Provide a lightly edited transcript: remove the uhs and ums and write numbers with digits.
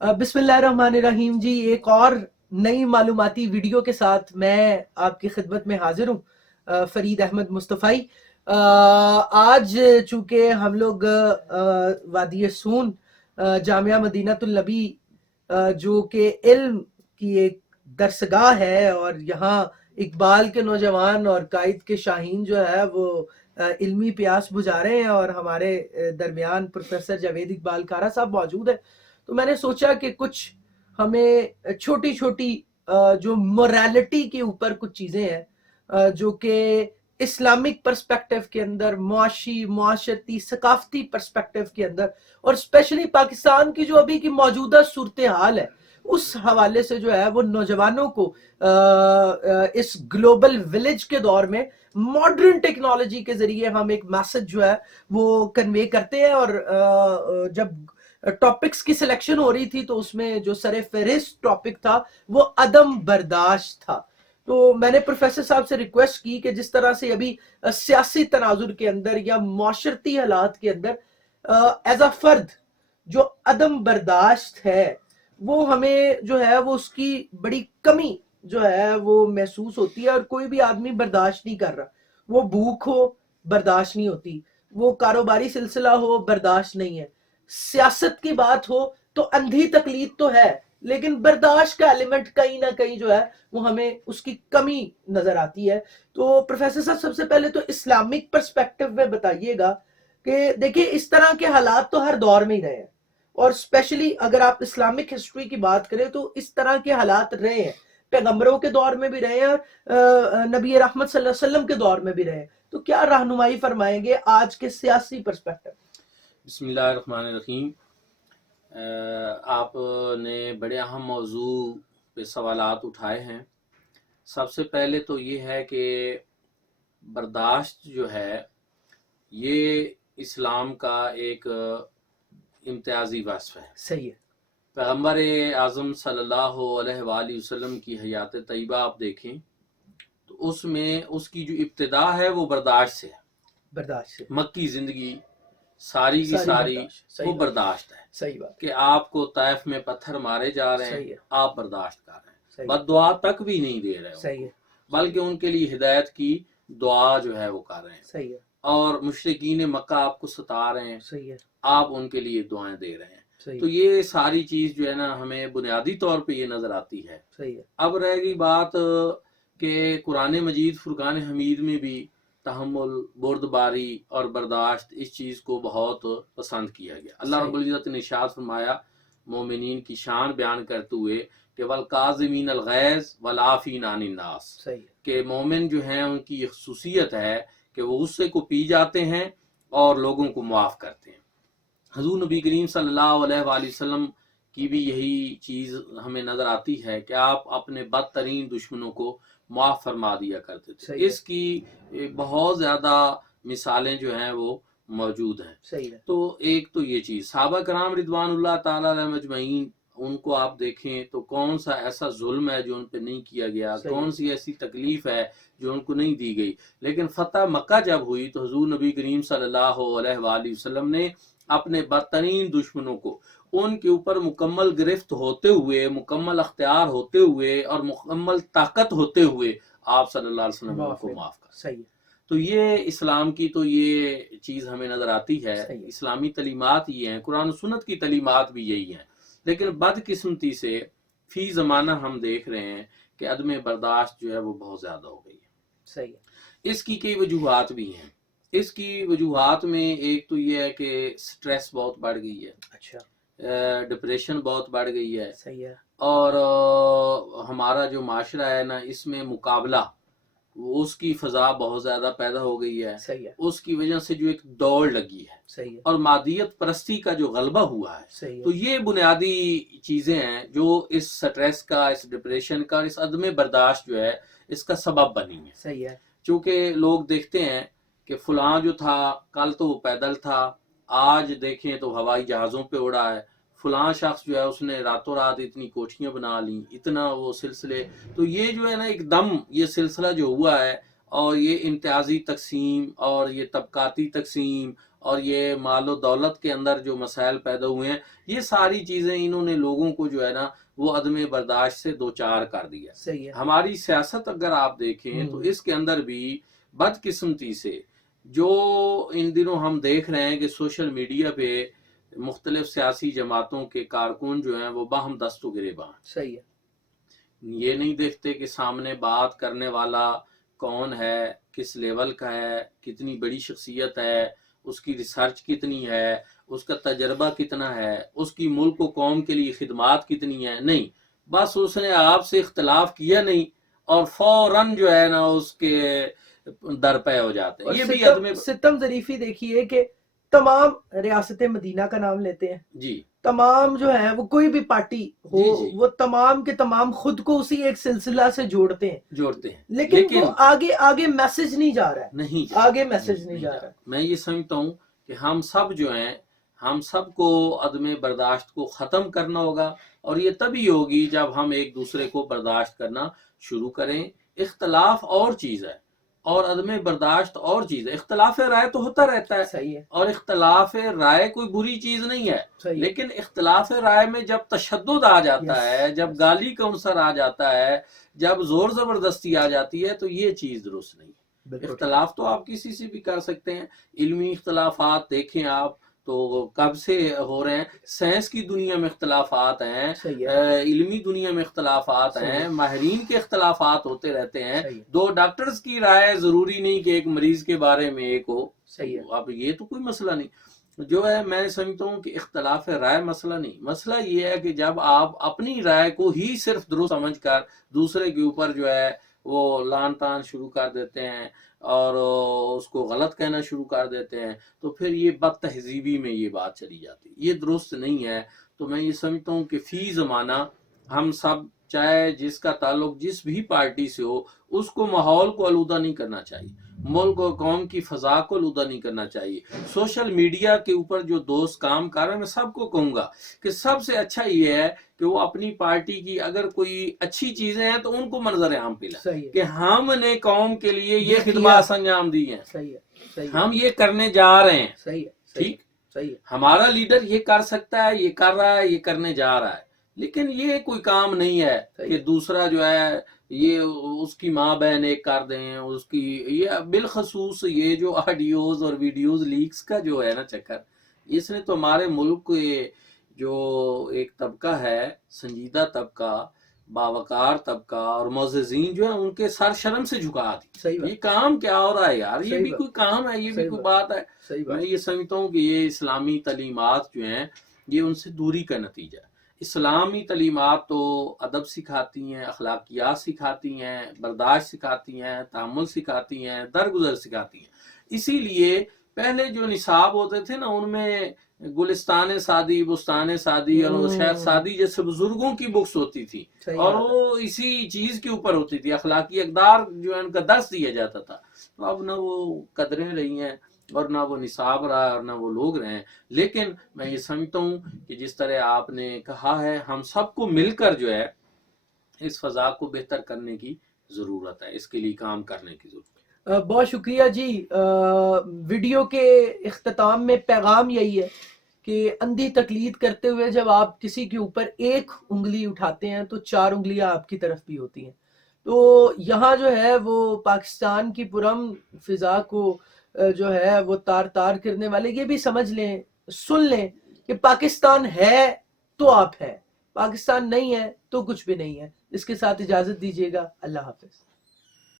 बिस्मिल्लाहिर्रहमानिर्रहीम जी, एक और नई मालूमाती वीडियो के साथ मैं आपकी खिदमत में हाजिर हूँ। फरीद अहमद मुस्तफ़ाई। आज चूँकि हम लोग वादी सून जामिया मदीनतुल नबी जो कि इल्म की एक दरसगाह है, और यहाँ इकबाल के नौजवान और कायद के शाहीन जो है वो इल्मी प्यास बुझा रहे हैं, और हमारे दरमियान प्रोफेसर जावेद इकबाल कारा साहब मौजूद है। तो मैंने सोचा कि कुछ हमें छोटी छोटी जो मोरालिटी के ऊपर कुछ चीज़ें हैं जो कि इस्लामिक पर्सपेक्टिव के अंदर, मुआशी मुआशरती सकाफती पर्सपेक्टिव के अंदर, और स्पेशली पाकिस्तान की जो अभी की मौजूदा सूरत हाल है उस हवाले से जो है वो नौजवानों को इस ग्लोबल विलेज के दौर में मॉडर्न टेक्नोलॉजी के जरिए हम एक मैसेज जो है वो कन्वे करते हैं। और जब टॉपिक्स की सिलेक्शन हो रही थी तो उसमें जो सरे फहरिस्त टॉपिक था वो अदम बर्दाश्त था। तो मैंने प्रोफेसर साहब से रिक्वेस्ट की कि जिस तरह से अभी सियासी तनाजुर के अंदर या माशरती हालात के अंदर एज अ फर्द जो अदम बर्दाश्त है वो हमें जो है वो उसकी बड़ी कमी जो है वो महसूस होती है, और कोई भी आदमी बर्दाश्त नहीं कर रहा। वो भूख हो बर्दाश्त नहीं होती, वो कारोबारी सिलसिला हो बर्दाश्त नहीं है, सियासत की बात हो तो अंधी तकलीफ तो है, लेकिन बर्दाश्त का एलिमेंट कहीं ना कहीं जो है वो हमें उसकी कमी नजर आती है। तो प्रोफेसर साहब, सबसे पहले तो इस्लामिक पर्सपेक्टिव में बताइएगा कि देखिए इस तरह के हालात तो हर दौर में ही रहे हैं, और स्पेशली अगर आप इस्लामिक हिस्ट्री की बात करें तो इस तरह के हालात रहे हैं, पैगंबरों के दौर में भी रहे हैं और नबी रहमत सल्लल्लाहु अलैहि वसल्लम के दौर में भी रहे हैं। तो क्या रहनुमाई फरमाएंगे आज के सियासी पर्सपेक्टिव? बिस्मिल्लाहिर्रहमानिर्रहीम। आपने बड़े अहम मौजू पे सवालात उठाए हैं। सबसे पहले तो ये है कि बर्दाश्त जो है ये इस्लाम का एक इम्तियाजी वस्फ है। सही है। पैगंबर आज़म सल्लल्लाहु अलैहि वसल्लम की हयात तय्यबा आप देखें तो उसमें उसकी जो इब्तिदा है वो बर्दाश्त से है। बर्दाश्त से मक्की ज़िंदगी सारी की सारी वो बर्दाश्त है। सही बात कि आपको तैफ में पत्थर मारे जा रहे हैं, आप बर्दाश्त कर रहे हैं, बद्दुआ तक भी नहीं दे रहे सही है, बल्कि उनके लिए हिदायत की दुआ जो है वो कर रहे हैं। सही है। और मुशरिकीन मक्का आपको सता रहे हैं, सही है, आप उनके लिए दुआएं दे रहे हैं। सही तो ये सारी चीज जो है ना हमें बुनियादी तौर पे ये नजर आती है। सही है। अब रह गई बात कि कुरान मजीद फुरकान हमीद में भी तहम्मुल, बुर्दबारी और बर्दाश्त इस चीज़ को बहुत पसंद किया गया। अल्लाह रब्बुल इज़्ज़त ने इरशाद फरमाया मोमिनीन की शान बयान करते हुए कि वल काज़िमीन अल गैज़ वल आफ़ीन अनिन नास, कि मोमिन जो हैं उनकी एक खसूसियत है कि वो गुस्से को पी जाते हैं और लोगों को मुआफ़ करते हैं। हज़ूर नबी करीम सल्लल्लाहु अलैहि वसल्लम की भी यही चीज़ हमें नज़र आती है कि आप अपने बदतरीन दुश्मनों को माफ़ फरमा दिया करते थे। इसकी बहुत ज़्यादा मिसालें जो हैं वो मौजूद हैं। सही है। तो एक तो ये चीज़ सहाबा कराम रिदवानुल्लाह ताला अलैहिम अजमईन, उनको आप देखें तो कौन सा ऐसा जुल्म है जो उन पे नहीं किया गया, कौन सी ऐसी तकलीफ है जो उनको नहीं दी गई। लेकिन फतह मक्का जब हुई तो हुजूर नबी करीम सल्लल्लाहु अलैहि वसल्लम ने अपने बदतरीन दुश्मनों को उनके ऊपर मुकम्मल गिरफ्त होते हुए, मुकम्मल अख्तियार होते हुए और मुकम्मल ताकत होते हुए आप सल्लल्लाहु अलैहि वसल्लम को माफ कर। सही है। तो ये इस्लाम की तो ये चीज़ हमें नज़र आती है। इस्लामी तलीमात ये हैं, कुरान सुन्नत की तलीमात भी यही हैं। लेकिन बदकिस्मती से फी ज़माना हम देख रहे हैं कि अदम बर्दाश्त जो है वो बहुत ज़्यादा हो गई है। सही है। इसकी कई वजूहात भी हैं। इसकी वजूहात में एक तो ये है कि स्ट्रेस बहुत बढ़ गई है। अच्छा। डिप्रेशन बहुत बढ़ गई है। सही है। और हमारा जो माशरा है ना इसमें मुकाबला, उसकी फ़ज़ा बहुत ज़्यादा पैदा हो गई है। सही है। उसकी वजह से जो एक दौड़ लगी है। सही है। और मादियत परस्ती का जो गलबा हुआ है। सही है। तो ये बुनियादी चीज़ें हैं जो इस स्ट्रेस का, इस डिप्रेशन का, इस अदम बर्दाश्त जो है इसका सबब बनी है। सही है। चूँकि लोग देखते हैं कि फलां जो था कल तो वो पैदल था, आज देखें तो हवाई जहाज़ों पे उड़ा है। फलां शख्स जो है उसने रातों रात इतनी कोठियाँ बना ली, इतना वो सिलसिले। तो ये जो है ना एकदम ये सिलसिला जो हुआ है और ये इम्तियाजी तकसीम और ये तबकाती तकसीम اور یہ مال و دولت کے اندر جو مسائل پیدا ہوئے ہیں، یہ ساری چیزیں انہوں نے لوگوں کو جو ہے نا وہ عدم برداشت سے دوچار کر دیا. صحیح ہے. ہماری سیاست اگر آپ دیکھیں تو اس کے اندر بھی بدقسمتی سے جو ان دنوں ہم دیکھ رہے ہیں کہ سوشل میڈیا پہ مختلف سیاسی جماعتوں کے کارکن جو ہیں وہ باہم دست و گریباں ہیں. صحیح ہے. یہ نہیں دیکھتے کہ سامنے بات کرنے والا کون ہے، کس لیول کا ہے، کتنی بڑی شخصیت ہے، اس کی ریسرچ کتنی ہے، اس کا تجربہ کتنا ہے، اس کی ملک و قوم کے لیے خدمات کتنی ہیں. نہیں، بس اس نے آپ سے اختلاف کیا نہیں اور فوراً جو ہے نا اس کے در پہ ہو جاتے ہیں. یہ بھی عدم ستم ظریفی دیکھیے کہ تمام ریاست مدینہ کا نام لیتے ہیں جی تمام جو ہے وہ کوئی بھی پارٹی ہو جی وہ تمام کے تمام خود کو اسی ایک سلسلہ سے جوڑتے ہیں لیکن وہ آگے میسج نہیں جا رہا ہے. نہیں آگے میسج نہیں جا رہا. میں یہ سمجھتا ہوں کہ ہم سب جو ہیں ہم سب کو عدم برداشت کو ختم کرنا ہوگا اور یہ تبھی ہوگی جب ہم ایک دوسرے کو برداشت کرنا شروع کریں. اختلاف اور چیز ہے اور عدم برداشت اور چیز ہے. اختلاف رائے تو ہوتا رہتا ہے. صحیح ہے. اور اختلاف رائے کوئی بری چیز نہیں ہے. صحیح. لیکن اختلاف رائے میں جب تشدد آ جاتا ہے، جب گالی کا عنصر آ جاتا ہے، جب زور زبردستی آ جاتی ہے تو یہ چیز درست نہیں. اختلاف تو آپ کسی سے بھی کر سکتے ہیں. علمی اختلافات دیکھیں آپ تو کب سے ہو رہے ہیں. سائنس کی دنیا میں اختلافات ہیں، علمی دنیا میں اختلافات ہیں، ماہرین کے اختلافات ہوتے رہتے ہیں. دو ڈاکٹرز کی رائے ضروری نہیں کہ ایک مریض کے بارے میں ایک ہو. اب یہ تو کوئی مسئلہ نہیں. جو ہے میں سمجھتا ہوں کہ اختلاف رائے مسئلہ نہیں. مسئلہ یہ ہے کہ جب آپ اپنی رائے کو ہی صرف درست سمجھ کر دوسرے کے اوپر جو ہے وہ لان تان شروع کر دیتے ہیں اور اس کو غلط کہنا شروع کر دیتے ہیں تو پھر یہ بد تہذیبی میں یہ بات چلی جاتی ہے. یہ درست نہیں ہے. تو میں یہ سمجھتا ہوں کہ فی زمانہ ہم سب چاہے جس کا تعلق جس بھی پارٹی سے ہو اس کو ماحول کو آلودہ نہیں کرنا چاہیے، ملک اور قوم کی فضا کو آلودہ نہیں کرنا چاہیے. سوشل میڈیا کے اوپر جو دوست کام کر رہے ہیں میں سب کو کہوں گا کہ سب سے اچھا یہ ہے کہ وہ اپنی پارٹی کی اگر کوئی اچھی چیزیں ہیں تو ان کو منظر عام پہ لائیں کہ ہم نے قوم کے لیے یہ خدمات انجام دی ہیں، ہم یہ کرنے جا رہے ہیں. ٹھیک، ہمارا لیڈر یہ کر سکتا ہے، یہ کر رہا ہے، یہ کرنے جا رہا ہے. لیکن یہ کوئی کام نہیں ہے کہ دوسرا جو ہے یہ اس کی ماں بہن ایک کر دیں. اس کی یہ بالخصوص یہ جو آڈیوز اور ویڈیوز لیکس کا جو ہے نا چکر، اس نے تو ہمارے ملک کے جو ایک طبقہ ہے سنجیدہ طبقہ، باوقار طبقہ اور معززین جو ہیں ان کے سر شرم سے جھکا دی. یہ کام کیا ہو رہا ہے یار؟ یہ بھی کوئی کام ہے؟ یہ بھی کوئی بات ہے؟ میں یہ سمجھتا ہوں کہ یہ اسلامی تعلیمات جو ہیں یہ ان سے دوری کا نتیجہ ہے. اسلامی تعلیمات تو ادب سکھاتی ہیں، اخلاقیات سکھاتی ہیں، برداشت سکھاتی ہیں، تحمل سکھاتی ہیں، درگزر سکھاتی ہیں. اسی لیے پہلے جو نصاب ہوتے تھے نا ان میں گلستان سعدی، بستان سعدی اور شیخ سعدی جیسے بزرگوں کی بکس ہوتی تھی اور وہ اسی چیز کے اوپر ہوتی تھی. اخلاقی اقدار جو ہے ان کا درس دیا جاتا تھا. تو اب نہ وہ قدریں رہی ہیں اور نہ وہ نصاب رہا اور نہ وہ لوگ رہے ہیں. لیکن میں یہ سمجھتا ہوں کہ جس طرح آپ نے کہا ہے ہم سب کو مل کر جو ہے اس فضا کو بہتر کرنے کی ضرورت ہے، اس کے لیے کام کرنے کی ضرورت ہے. بہت شکریہ جی. ویڈیو کے اختتام میں پیغام یہی ہے کہ اندھی تقلید کرتے ہوئے جب آپ کسی کے اوپر ایک انگلی اٹھاتے ہیں تو 4 انگلیاں آپ کی طرف بھی ہوتی ہیں. تو یہاں جو ہے وہ پاکستان کی پرم فضا کو جو ہے وہ تار تار کرنے والے یہ بھی سمجھ لیں، سن لیں کہ پاکستان ہے تو آپ ہے، پاکستان نہیں ہے تو کچھ بھی نہیں ہے. اس کے ساتھ اجازت دیجیے گا. اللہ حافظ.